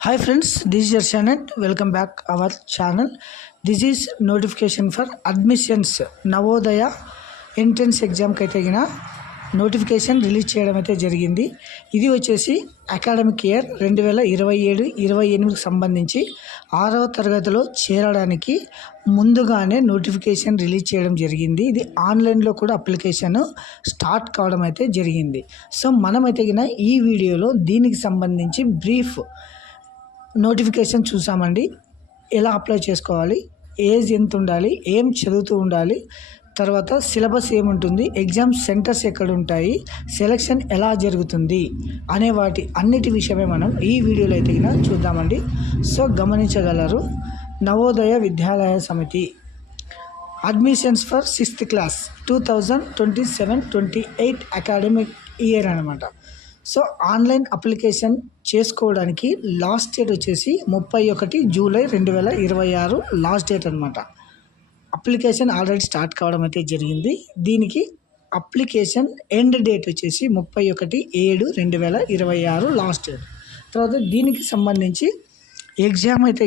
Hi friends, this is your channel. Welcome back our channel. This is notification for admissions Navodaya entrance exam కైతేగిన notification release చేయడం అయితే జరిగింది. ఇది వచ్చేసి academic year 2027-28కి సంబంధించి 6వ తరగతిలో చేరడానికి ముందుగానే నోటిఫికేషన్ రిలీజ్ చేయడం జరిగింది. ఇది ఆన్లైన్లో కూడా అప్లికేషన్ స్టార్ట్ కావడం అయితే జరిగింది. సో మనమైతే ఈ వీడియోలో దీనికి సంబంధించి బ్రీఫ్ నోటిఫికేషన్ చూసామండి. ఎలా అప్లై చేసుకోవాలి, ఏజ్ ఎంత ఉండాలి, ఏం చదువుతూ ఉండాలి, తర్వాత సిలబస్ ఏముంటుంది, ఎగ్జామ్ సెంటర్స్ ఎక్కడ ఉంటాయి, సెలక్షన్ ఎలా జరుగుతుంది అనే వాటి అన్నిటి విషయమే మనం ఈ వీడియోలో అయితే చూద్దామండి. సో గమనించగలరు, నవోదయ విద్యాలయ సమితి admissions for 6th class 2027-28 academic year అనమాట. సో ఆన్లైన్ అప్లికేషన్ చేసుకోవడానికి లాస్ట్ డేట్ వచ్చేసి 31 జూలై 2026 లాస్ట్ డేట్ అనమాట. అప్లికేషన్ ఆల్రెడీ స్టార్ట్ కావడం అయితే జరిగింది. దీనికి అప్లికేషన్ ఎండ్ డేట్ వచ్చేసి 31/7/2026 లాస్ట్ డేట్. తర్వాత దీనికి సంబంధించి ఎగ్జామ్ అయితే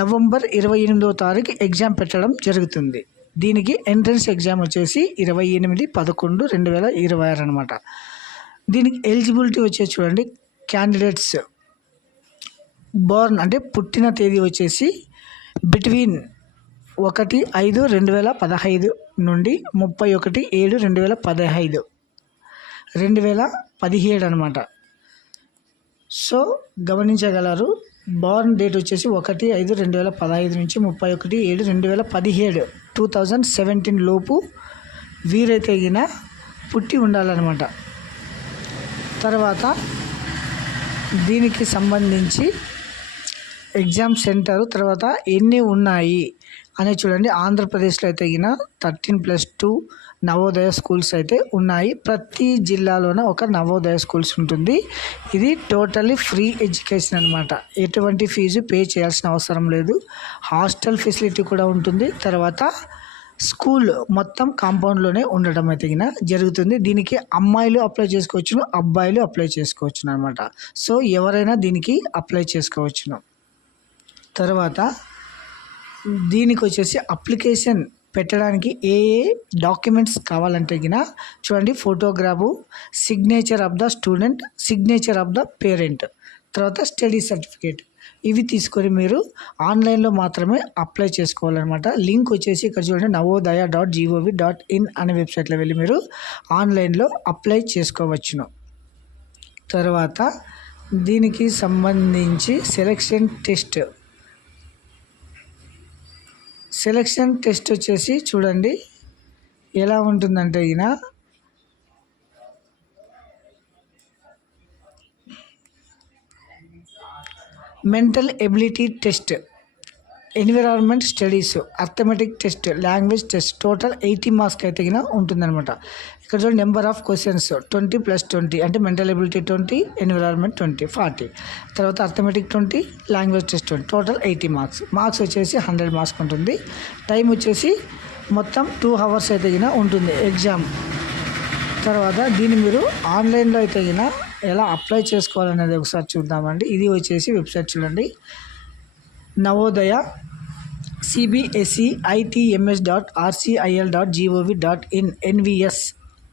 నవంబర్ 28వ తారీఖు ఎగ్జామ్ పెట్టడం జరుగుతుంది. దీనికి ఎంట్రన్స్ ఎగ్జామ్ వచ్చేసి 28/11/2026 అనమాట. దీనికి ఎలిజిబిలిటీ వచ్చేసి చూడండి, క్యాండిడేట్స్ బోర్న్ అంటే పుట్టిన తేదీ వచ్చేసి బిట్వీన్ 1/5/2015 నుండి 31/7/2017 అనమాట. సో గమనించగలరు, బోర్న్ డేట్ వచ్చేసి 1/5/2015 నుంచి 31/7/2017 2017 లోపు వీరైతే పుట్టి ఉండాలన్నమాట. తర్వాత దీనికి సంబంధించి ఎగ్జామ్ సెంటర్ తర్వాత ఎన్ని ఉన్నాయి అని చూడండి. ఆంధ్రప్రదేశ్లో అయితే 13+2 నవోదయ స్కూల్స్ అయితే ఉన్నాయి. ప్రతి జిల్లాలోనే ఒక నవోదయ స్కూల్స్ ఉంటుంది. ఇది టోటల్లీ ఫ్రీ ఎడ్యుకేషన్ అనమాట. ఎటువంటి ఫీజు పే చేయాల్సిన అవసరం లేదు. హాస్టల్ ఫెసిలిటీ కూడా ఉంటుంది. తర్వాత స్కూల్ మొత్తం కాంపౌండ్లోనే ఉండడం అయితే జరుగుతుంది. దీనికి అమ్మాయిలు అప్లై చేసుకోవచ్చును, అబ్బాయిలు అప్లై చేసుకోవచ్చును అనమాట. సో ఎవరైనా దీనికి అప్లై చేసుకోవచ్చును. తర్వాత దీనికి వచ్చేసి అప్లికేషన్ పెట్టడానికి ఏ డాక్యుమెంట్స్ కావాలంటే చూడండి, photograph, signature of the student, signature of the parent, తర్వాత స్టడీ సర్టిఫికేట్, ఇవి తీసుకొని మీరు ఆన్లైన్లో మాత్రమే అప్లై చేసుకోవాలన్నమాట. లింక్ వచ్చేసి ఇక్కడ చూడండి, navodaya.gov.in అనే వెబ్సైట్లో వెళ్ళి మీరు ఆన్లైన్లో అప్లై చేసుకోవచ్చును. తర్వాత దీనికి సంబంధించి సెలక్షన్ టెస్ట్ వచ్చేసి చూడండి ఎలా ఉంటుందంటే mental ability test, environment studies, arithmetic test, language test, total 80 marks అయితే ఉంటుందన్నమాట. ఇక్కడ చూడండి, నెంబర్ ఆఫ్ క్వశ్చన్స్ 20+20 అంటే మెంటల్ ఎబిలిటీ 20, ఎన్విరాన్మెంట్ 20 40, తర్వాత arithmetic 20, language test 20, total 80 marks. Marks వచ్చేసి 100 మార్క్స్ ఉంటుంది. టైం వచ్చేసి మొత్తం 2 hours అయితే ఉంటుంది ఎగ్జామ్. తర్వాత దీన్ని మీరు ఆన్లైన్లో అయితే ఎలా అప్లై చేసుకోవాలనేది ఒకసారి చూద్దామండి. ఇది వచ్చేసి వెబ్సైట్ చూడండి, నవోదయ cbseitms.rcil.gov.in NVS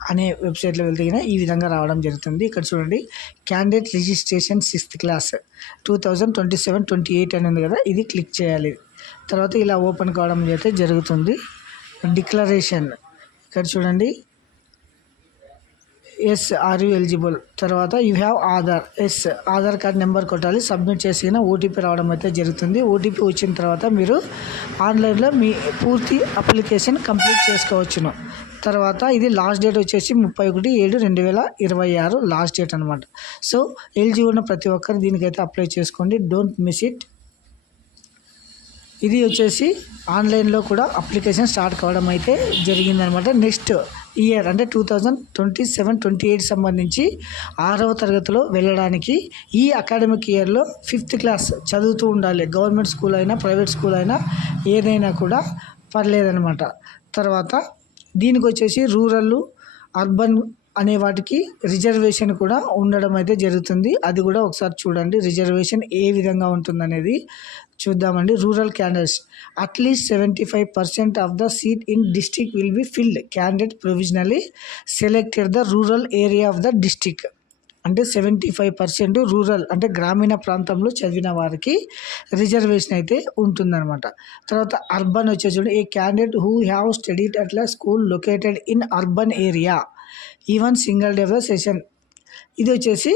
అనే వెబ్సైట్లో వెళ్తే ఈ విధంగా రావడం జరుగుతుంది. ఇక్కడ చూడండి, క్యాండిడేట్ రిజిస్ట్రేషన్ 6th క్లాస్ 2027-28 అని ఉంది కదా, ఇది క్లిక్ చేయాలి. తర్వాత ఇలా ఓపెన్ కావడం అయితే జరుగుతుంది. డిక్లరేషన్ ఇక్కడ చూడండి, ఎస్ ఆర్ యూ ఎలిజిబుల్, తర్వాత you have Aadhaar card number కొట్టాలి. సబ్మిట్ చేసిన ఓటీపీ రావడం అయితే జరుగుతుంది. ఓటీపీ వచ్చిన తర్వాత మీరు ఆన్లైన్లో మీ పూర్తి అప్లికేషన్ కంప్లీట్ చేసుకోవచ్చును. తర్వాత ఇది లాస్ట్ డేట్ వచ్చేసి 31/7/2026 లాస్ట్ డేట్ అనమాట. సో ఎలిజిబుల్ ఉన్న ప్రతి ఒక్కరు దీనికైతే అప్లై చేసుకోండి, డోంట్ మిస్ ఇట్. ఇది వచ్చేసి ఆన్లైన్లో కూడా అప్లికేషన్ స్టార్ట్ కావడం అయితే జరిగిందనమాట. నెక్స్ట్ ఇయర్ అంటే 2027-28 సంబంధించి 6వ తరగతిలో వెళ్ళడానికి ఈ అకాడమిక్ ఇయర్లో 5th క్లాస్ చదువుతూ ఉండాలి. గవర్నమెంట్ స్కూల్ అయినా ప్రైవేట్ స్కూల్ అయినా ఏదైనా కూడా పర్లేదనమాట. తర్వాత దీనికి వచ్చేసి రూరల్, అర్బన్ అనే వాటికి రిజర్వేషన్ కూడా ఉండడం అయితే జరుగుతుంది. అది కూడా ఒకసారి చూడండి, రిజర్వేషన్ ఏ విధంగా ఉంటుందనేది చూద్దామండి. Rural candidates at least 75% of the seat in district will be filled. Candidate provisionally selected the rural area of the district. అంటే 75% రూరల్ అంటే గ్రామీణ ప్రాంతంలో చదివిన వారికి రిజర్వేషన్ అయితే ఉంటుందన్నమాట. తర్వాత అర్బన్ వచ్చేసి a candidate who have studied at ల school located in urban area even single day of the session. ఇది వచ్చేసి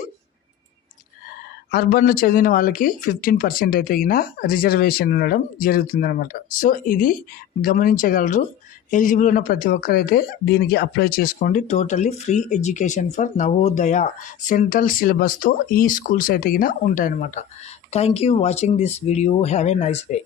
అర్బన్లో చదివిన వాళ్ళకి 15% అయితే అయినా రిజర్వేషన్ ఉండడం జరుగుతుందన్నమాట. సో ఇది గమనించగలరు. ఎలిజిబుల్ ఉన్న ప్రతి ఒక్కరైతే దీనికి అప్లై చేసుకోండి. Totally free education for Navodaya central సిలబస్తో ఈ స్కూల్స్ అయితే ఉంటాయన్నమాట. Thank you watching this video. Have a nice day.